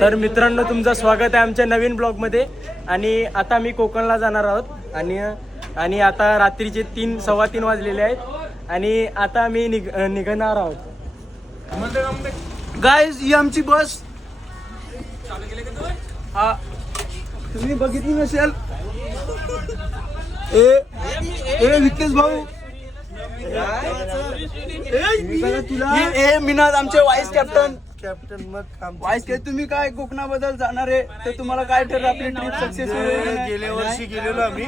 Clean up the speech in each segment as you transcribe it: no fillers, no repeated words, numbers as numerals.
तर मित्रांनो, तुमचं स्वागत आहे आमच्या नवीन ब्लॉगमध्ये. आणि आता मी कोकणला जाणार आहोत आणि आता रात्रीचे 3:15 वाजलेले आहेत आणि आता मी निघणार आहोत. गाईज, ही आमची बस. हा, तुम्ही बघितली नसेल. ए विकेश भाऊ, तुला मिनाज आमचे वाईस कॅप्टन. मग वाईस कॅप्टन, तुम्ही काय कोकणाबद्दल जाणार आहे तर तुम्हाला काय ठरलं आपली ट्रिप सक्सेसफुल? गेल्या वर्षी गेलेलो आम्ही,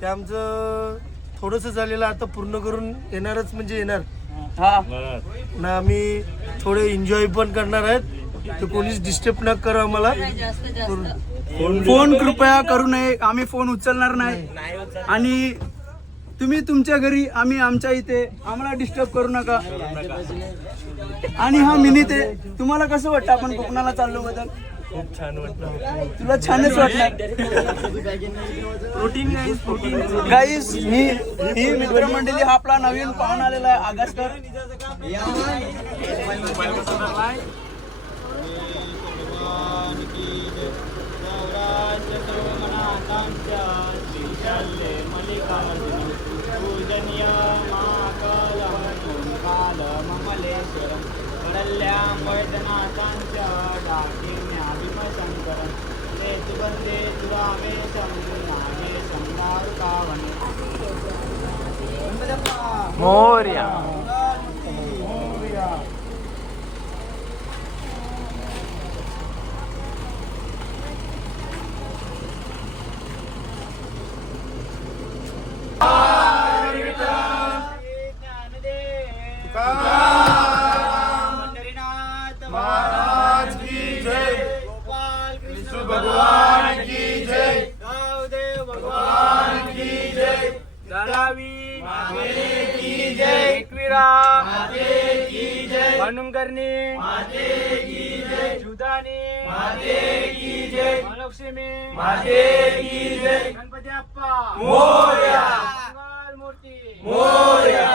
ते आमचं थोडंसं झालेलं, आता पूर्ण करून येणारच म्हणजे येणार. हा ना, आम्ही थोडे एन्जॉय पण करणार आहेत. तर कोणीच डिस्टर्ब न करा आम्हाला. फोन कृपया करू नये, आम्ही फोन उचलणार नाही. आणि तुम्ही तुमच्या घरी, आम्ही आमच्या इथे, आम्हाला डिस्टर्ब करू नका. आणि हा मिनी, ते तुम्हाला कसं वाटतं आपण कोकणाला चाललो बद्दल? खूप छान वाटलं. तुला छानच वाटणार. गाईस, ही मित्रमंडळी, हा आपला नवीन पाहुणा आलेला आहे, आगस्टर. मोरया. महाराज की जय. गोपाल कृष्ण भगवान की जय. गावदेव भगवान की जय. धारावी माते की जय. एकविरा माते की जय. भानुमकर्णी माते की जय. जुदानी माते की जय. महालक्ष्मी माते की जय. गणपती अप्पा मोरया. मंगल मूर्ती मोरया.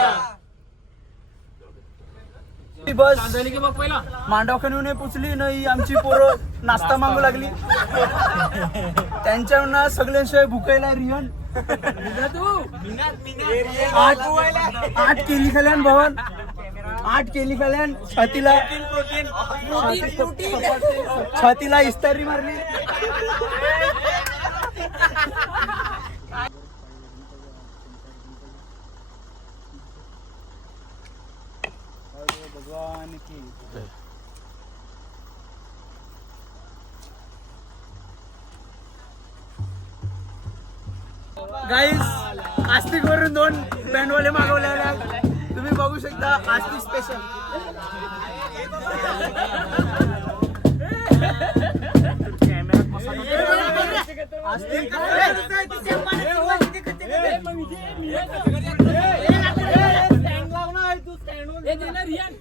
बस मांडवखणीने पुचली नाही, आमची पोरं नाश्ता मागू लागली. त्यांच्या सगळ्यांशिवाय भुकायला रिहन. आठ केली कल्याण भवन, 8 केली कल्याण. छातीला इस्तारी मारली. भगवान की गाईस, आस्तिक वरून 2 बँडवाले मागवलेले आहेत. तुम्ही बघू शकता, आस्तिक स्पेशल.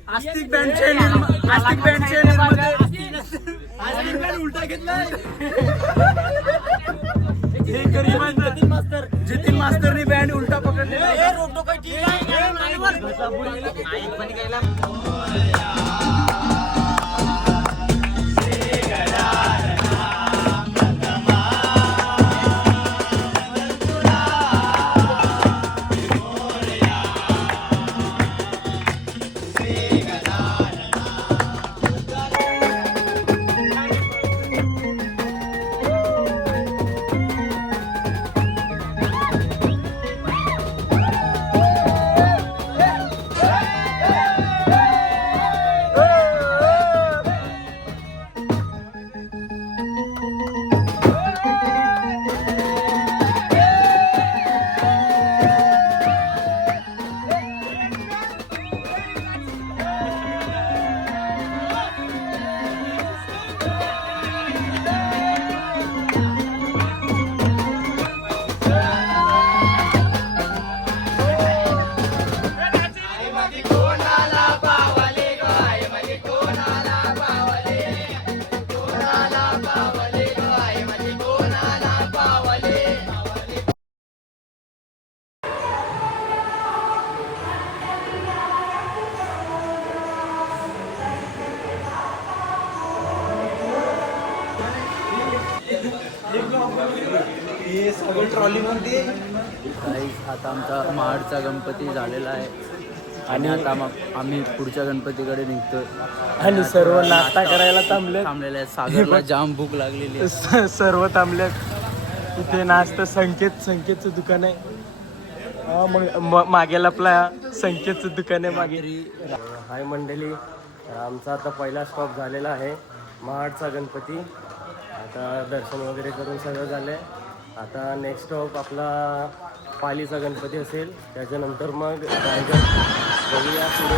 आस्तिक बँडचे उलटा घेतलाय. जितीन मास्तरनी बँड उलटा पकडलेला. आता आमचा महाडचा गणपती झालेला आहे आणि आता मग आम्ही पुढच्या गणपतीकडे निघतोय आणि सर्व नाश्ता करायला थांबले. थांबलेले आहेत. सागरला जाम भूक लागलेली आहे. सर्व थांबल्यात. इथे नाश्ता संकेतचं दुकान आहे. मग मागेल आपला संकेतचं दुकान आहे मागे. हाय मंडळी, आमचा आता पहिला स्टॉप झालेला आहे महाडचा गणपती. आता दर्शन वगैरे करून सगळं झालं आहे. आता नेक्स्ट स्टॉप आपला पालीचा गणपती असेल. त्याच्यानंतर मग रायगड बघूया पुढे.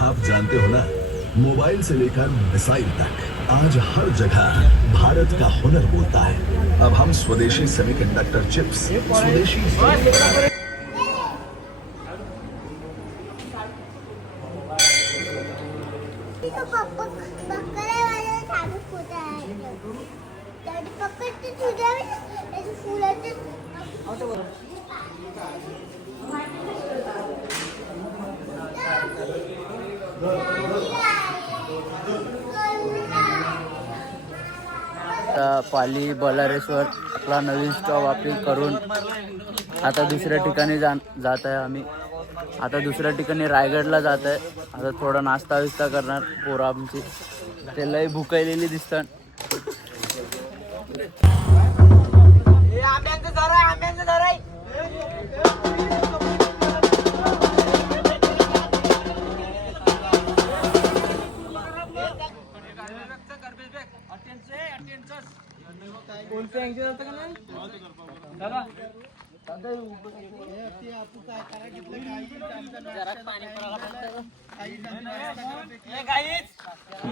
आप जानते हो ना, मोबाइल से लेकर मिसाइल तक आज हर जगह भारत का हुनर बोलता है. अब हम स्वदेशी सेमीकंडक्टर चिप्स, स्वदेशी आता पाली बलारेश्वर आपला नवीन स्टॉप आपली करून आता दुसऱ्या ठिकाणी जात आहे आम्ही. आता दुसऱ्या ठिकाणी रायगडला जात आहे. आता थोडा नाश्ता विस्ता करणार पोरं आमची. त्यालाही भुकायलेली दिसतात.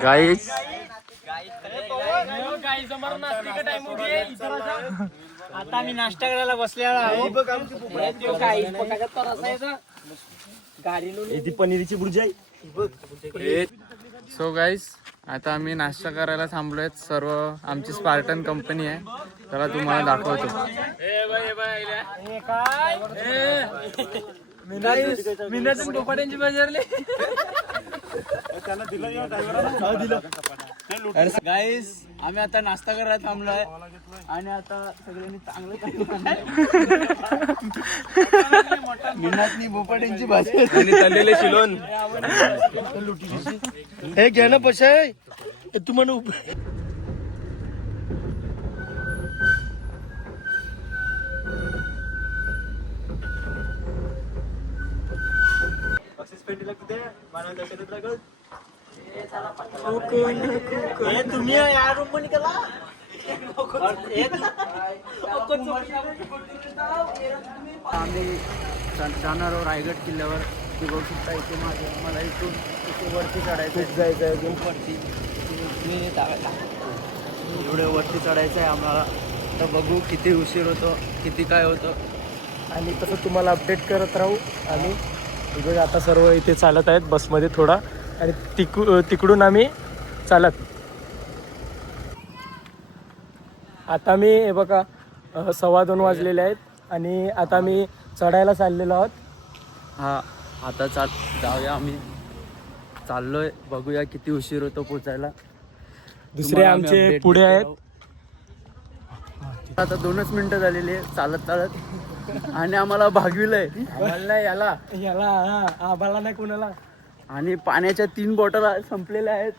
गाईज आता आम्ही नाश्ता करायला बसलेला आहोत. पनीरची भुर्जी आहे. सो गाईस, आता आम्ही नाश्ता करायला थांबलोय. सर्व आमची स्पार्टन कंपनी आहे. त्याला तुम्हाला दाखवतो. पोपाट्यांची बाजारले गाईज आम्ही आता नाश्ता करायला थांबलोय आणि आता सगळ्यांनी चांगलं मिनातनी बोपाट्यांची भाजी आणि तळलेले शिलोन. हे घ्या ना पशा तुम्हाला तुम्ही या रूम मध्ये गेला. आम्ही जाणार आहोत रायगड किल्ल्यावर. ती बघू शकता इथे मागे आम्हाला इथून इथे वरती चढायचं जायचं आहे. वरती एवढे वरती चढायचं आहे आम्हाला. तर बघू किती उशीर होतो, किती काय होतं. आणि तसं तुम्हाला अपडेट करत राहू. आणि बघा आता सर्व इथे चालत आहेत बसमध्ये थोडा. आणि तिकडून आम्ही चालत. आता मी हे बघा 2:15 वाजलेले आहेत. आणि आता मी चढायला चाललेलो आहोत. हा आता जाऊया आम्ही. चाललोय, बघूया किती उशीर होतो पोचायला. दुसरे तुम्हाला आम्ही आमचे update पुढे देतो आहेत. राहू. आता 2च मिनिटं झालेली आहे चालत आणि आम्हाला भागविलंय. आम्हाला याला आम्हाला नाही कुणाला. आणि पाण्याच्या 3 बॉटल संपलेल्या आहेत.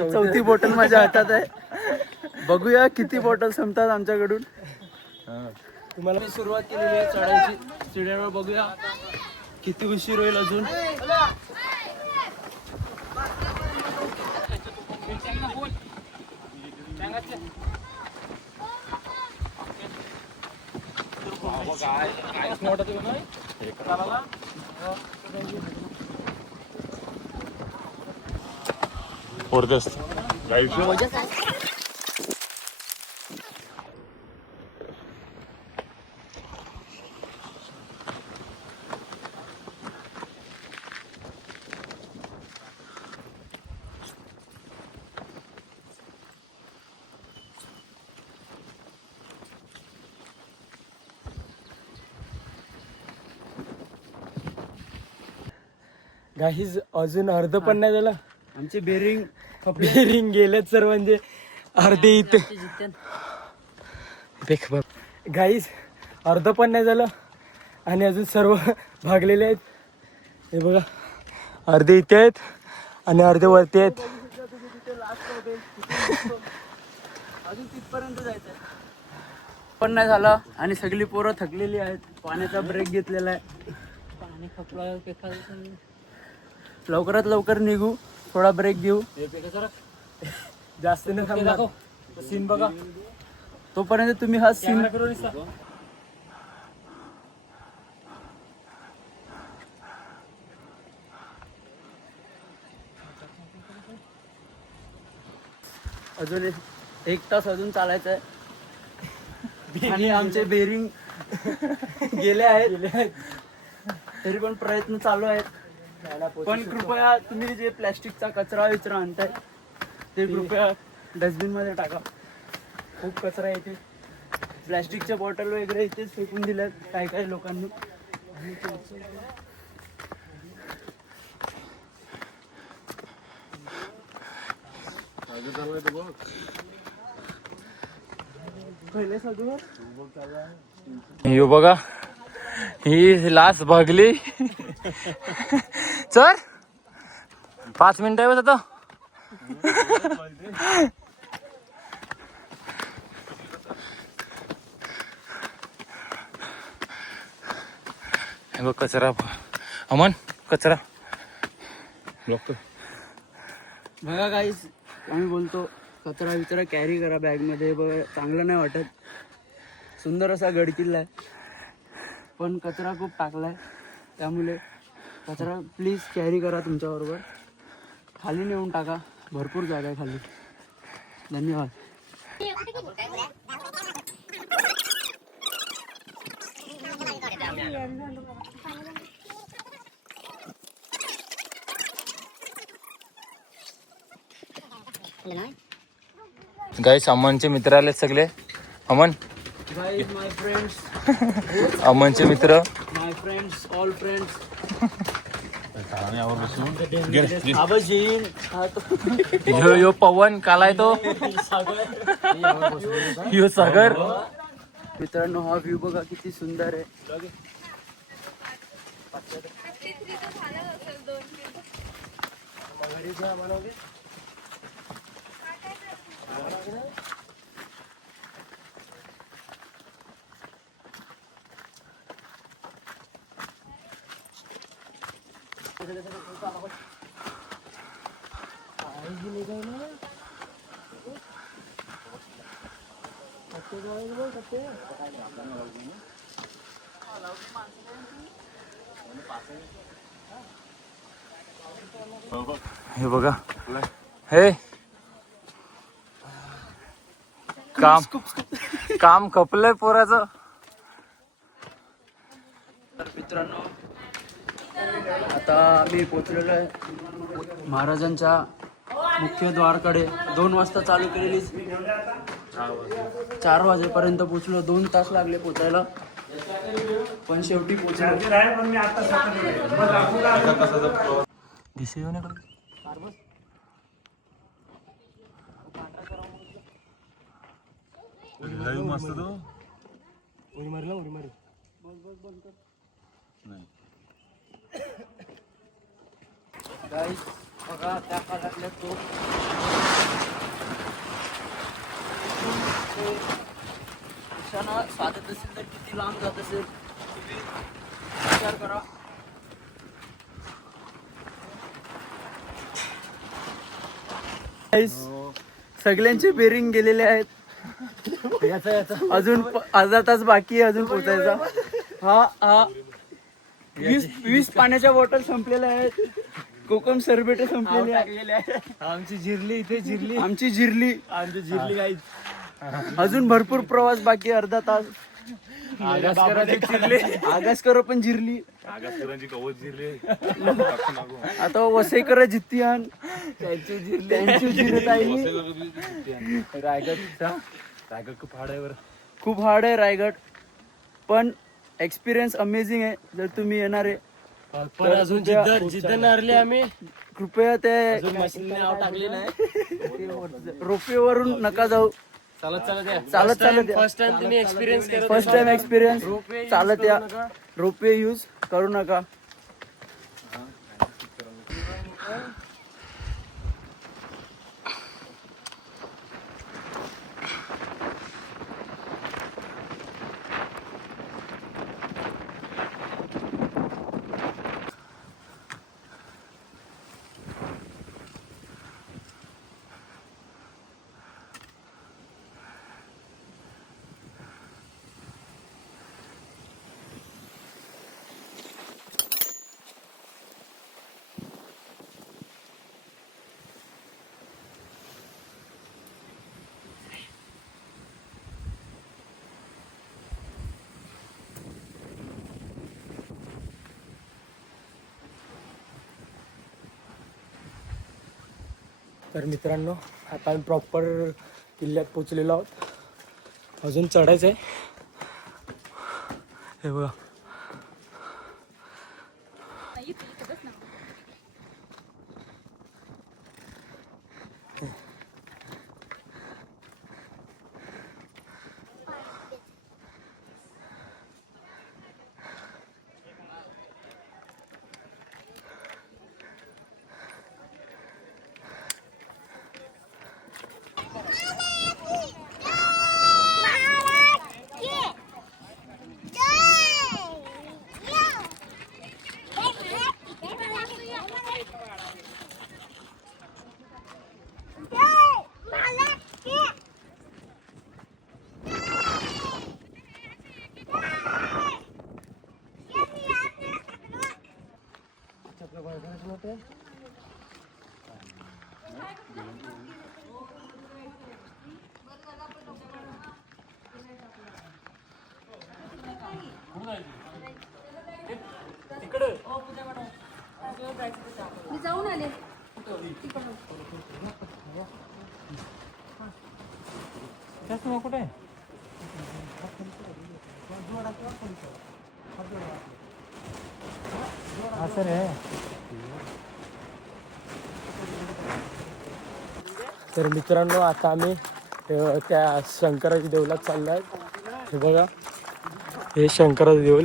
4थी बॉटल माझ्या हातात आहे. बघूया किती बॉटल संपतात आमच्याकडून. तुम्हाला मी सुरुवात केलेली आहे चढायची. चिड्यावर बघूया किती उशीर होईल अजून. गाईज अजून अर्ध पण नाही झालं. आमचे बेरिंग बेरिंग गेलेत सर, म्हणजे अर्धे इथे देख बघ गाईज, अर्ध पण नाही झालं आणि अजून सर्व भागलेले आहेत. हे बघा, अर्धे इथे आहेत आणि अर्धे वरती आहेत. अजून तिथपर्यंत जायचं पण नाही झालं आणि सगळी पोरं थकलेली आहेत. पाण्याचा ब्रेक घेतलेला आहे. लवकरात लवकर निघू, थोडा ब्रेक घेऊ. जास्त नाही थांबणार. सीन बघा. तोपर्यंत तुम्ही हा सीन अजून 1 तास अजून चालायचं आहे आणि आमचे बेरिंग गेले आहेत. तरी पण प्रयत्न चालू आहेत. पण कृपया तुम्ही जे प्लॅस्टिकचा कचरा विचरा आणताय ते कृपया डस्टबिन मध्ये टाका. खूप कचरा आहे इथे. प्लॅस्टिकच्या बॉटल वगैरे इथेच फेकून दिल्यात काही काही लोकांनी. यो बघा, ही लास भागली. चल 5 मिनिटं आहे आता. हे बघ कचरा. अमन कचरा बघा गाईस, आम्ही बोलतो कचरा विचरा कॅरी करा बॅगमध्ये. बघा चांगलं नाही वाटत. सुंदर असा गड किल्ला आहे पण कचरा खूप टाकलाय. त्यामुळे कचरा प्लीज कॅरी करा तुमच्याबरोबर. खाली नेऊन टाका, भरपूर जागा आहे खाली. धन्यवाद. गाईस, अमनचे मित्र आले सगळे. अमन, गाईज, माय फ्रेंड्स, अमनचे मित्र. माय फ्रेंड्स, ऑल फ्रेंड्स. यो पवन कालाय तो. यो सागर. मित्रांनो, हा व्ह्यू बघा किती सुंदर आहे. हे बघा, हे काम खपलंय पोराचं. तर मित्रांनो, आता आम्ही पोचलेलो आहे महाराजांच्या मुख्य द्वारकडे. 2 वाजता चालू केलेली 4 वाजेपर्यंत पोचलो. 2 तास लागले पोचायला पण शेवटी पोचलो. दिसे येऊ नका. मस्त तो उडी मारला, उडी मारी. गाईस बघा, त्या काळातल्या तो रिक्षानं साधत असेल तर किती लांब जात असेल तुम्ही विचार करा. गाईस, सगळ्यांचे बेरिंग गेलेले आहेत. अजून अर्धा तास बाकी आहे अजून पोचायचा. हा 20 पाण्याच्या बॉटल संपलेल्या आहेत. कोकम सरबेट संपलेली आहे. आमची जिरली इथे, जिरली आमची जिरली. आमची जिरली गाईज. अजून भरपूर प्रवास बाकी, अर्धा तास. आगासकर पण जिरली. आता वसईकर जित्तीयान त्यांची जिरत आहे. रायगड खूप हार्ड आहे बरं. खूप हार्ड आहे रायगड, पण एक्सपिरियन्स अमेझिंग आहे. जर तुम्ही येणार आहे पण अजून जिद्द नरले आम्ही कृपया ते मशीनने नाव टाकले नाही. रोपेवरून नका जाऊ. चालत चालत या. चालत चालत या. फर्स्ट टाइम तुम्ही एक्सपिरियन्स करत first time experience ropeway use चालत करू या. नका. रोपवे यूज करू नका. तर मित्रांनो आता आम्ही प्रॉपर किल्ल्यात पोचलेलो आहोत. अजून चढायचं आहे. हे बघा मी जाऊन आले. कुठे आहे? असं रे. तर मित्रांनो आता आम्ही त्या शंकराच्या देवळात चाललो आहे. हे बघा हे शंकराचं देऊळ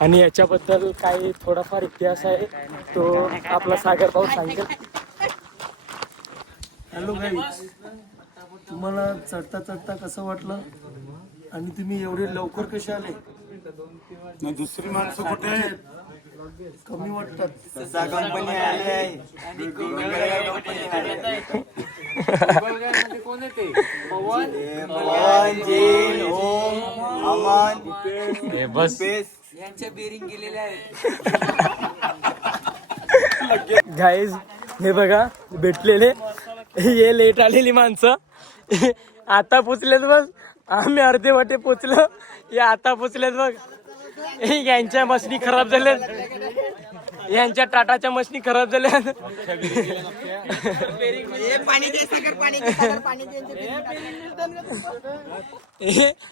आणि याच्याबद्दल काही थोडाफार इतिहास आहे तो आपला सागर भाऊ सांगेल. हॅलो गाईज, तुम्हाला चढता चढता कसं वाटलं आणि तुम्ही एवढे लवकर कसे आले? दुसरी माणसं कुठे आहेत? कमी वाटतात. कंपनी आली आहे. कोण येते? बस यांच्या बेरिंग गेलेल्या आहेत. गाईज हे बघा भेटलेले हे लेट आलेली माणसं आता पोचलेत बघ. आम्ही अर्धे वाटे पोचलो, हे आता पोचलेत बघ. यांच्या मशनी खराब झाल्यात, यांच्या टाटाच्या मशनी खराब झाल्यात.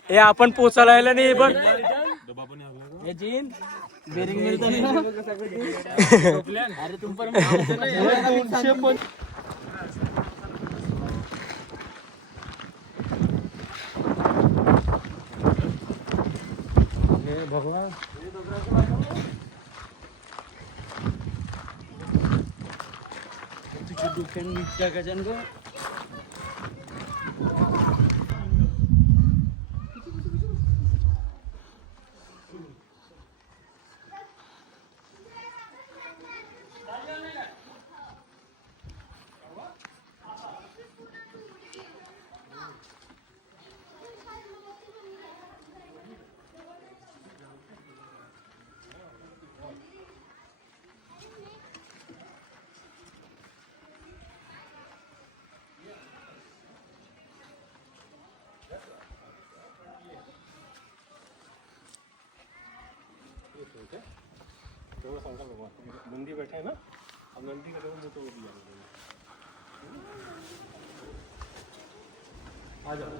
हे आपण पोचायला नाही बघ. बेरिंग भगवान तुझ्या डोक्यानं मीठ टाकायचं गो. नंदी बैठा है ना, अब नंदी का देखो तो दिया आ जाओ.